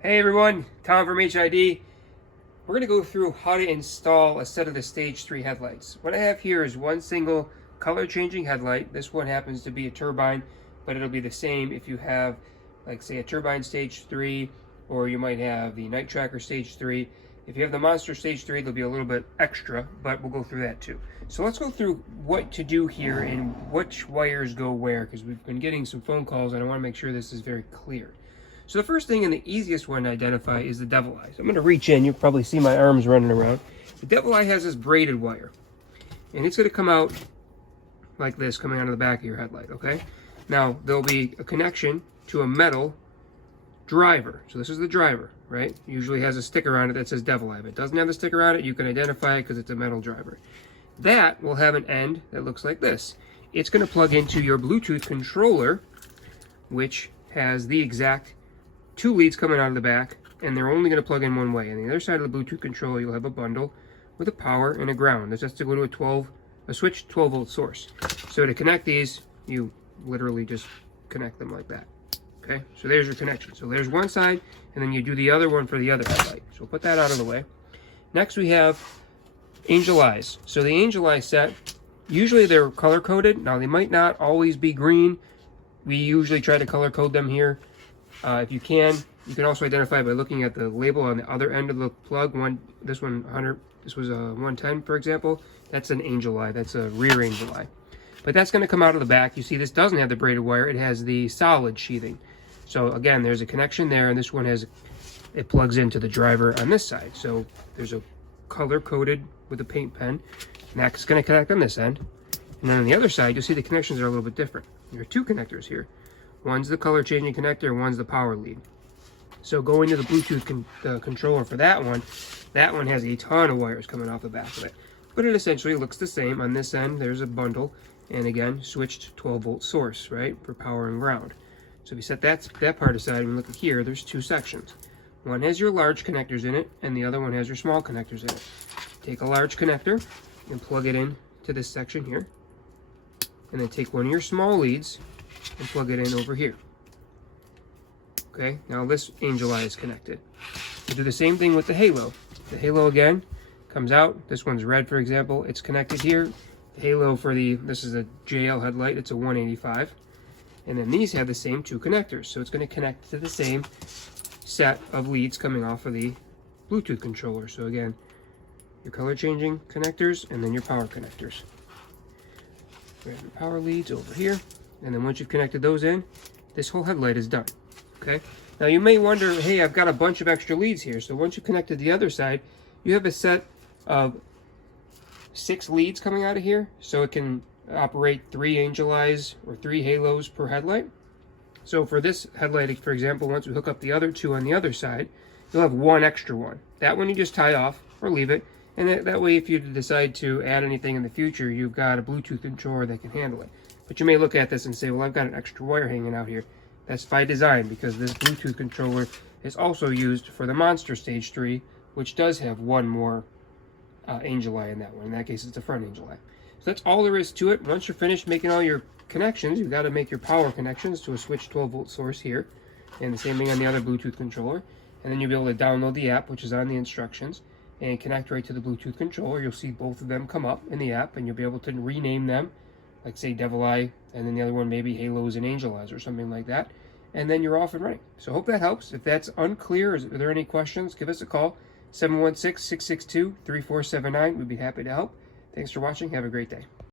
Hey everyone, Tom from HID. We're going to go through how to install a set of the Stage 3 headlights. What I have here is one single color changing headlight. This one happens to be a turbine, but it'll be the same if you have, like, say, a turbine Stage 3, or you might have the night tracker Stage 3. If you have the monster Stage 3, there'll be a little bit extra, but we'll go through that too. So let's go through what to do here and which wires go where, because we've been getting some phone calls and I want to make sure this is very clear. So the first thing and the easiest one to identify is the devil eye. So I'm going to reach in. You'll probably see my arms running around. The devil eye has this braided wire, and it's going to come out like this, coming out of the back of your headlight, okay? Now, there'll be a connection to a metal driver. So this is the driver, right? Usually has a sticker on it that says devil eye. If it doesn't have the sticker on it, you can identify it because it's a metal driver. That will have an end that looks like this. It's going to plug into your Bluetooth controller, which has the exact two leads coming out of the back, and they're only going to plug in one way. On the other side of the Bluetooth controller, you'll have a bundle with a power and a ground. This has to go to a switch 12 volt source. So to connect these, you literally just connect them like that. Okay, so there's your connection. So there's one side, and then you do the other one for the other headlight. So we'll put that out of the way. Next we have angel eyes. So the angel eye set, usually they're color coded. Now they might not always be green. We usually try to color code them here. If you can also identify by looking at the label on the other end of the plug. This one 100, this was a 110, for example. That's an angel eye. That's a rear angel eye. But that's going to come out of the back. You see, this doesn't have the braided wire. It has the solid sheathing. So again, there's a connection there, and this one it plugs into the driver on this side. So there's a color coded with a paint pen, and that's going to connect on this end. And then on the other side, you'll see the connections are a little bit different. There are two connectors here. One's the color changing connector, one's the power lead. So going to the Bluetooth controller for that one has a ton of wires coming off the back of it. But it essentially looks the same. On this end, there's a bundle, and again, switched 12 volt source, right, for power and ground. So if you set that part aside and look at here, there's two sections. One has your large connectors in it, and the other one has your small connectors in it. Take a large connector and plug it in to this section here, and then take one of your small leads and plug it in over here. Okay, now this angel eye is connected. You do the same thing with the halo. The halo again comes out. This one's red, for example. It's connected here. The halo for this is a JL headlight. It's a 185. And then these have the same two connectors. So it's going to connect to the same set of leads coming off of the Bluetooth controller. So again, your color changing connectors and then your power connectors. We have your power leads over here. And then once you've connected those in, this whole headlight is done. Okay. Now you may wonder, hey, I've got a bunch of extra leads here. So once you've connected the other side, you have a set of 6 leads coming out of here. So it can operate 3 angel eyes or 3 halos per headlight. So for this headlight, for example, once we hook up the other 2 on the other side, you'll have one extra one. That one you just tie off or leave it. And that way, if you decide to add anything in the future, you've got a Bluetooth controller that can handle it. But you may look at this and say, well, I've got an extra wire hanging out here. That's by design, because this Bluetooth controller is also used for the Monster Stage 3, which does have one more angel eye in that one. In that case, it's the front angel eye. So that's all there is to it. Once you're finished making all your connections, you've got to make your power connections to a switch 12 volt source here. And the same thing on the other Bluetooth controller. And then you'll be able to download the app, which is on the instructions, and connect right to the Bluetooth controller. You'll see both of them come up in the app, and you'll be able to rename them, like say Devil Eye, and then the other one maybe Halos and Angel Eyes or something like that. And then you're off and running. So hope that helps. If that's unclear, are there any questions, give us a call, 716-662-3479. We'd be happy to help. Thanks for watching. Have a great day.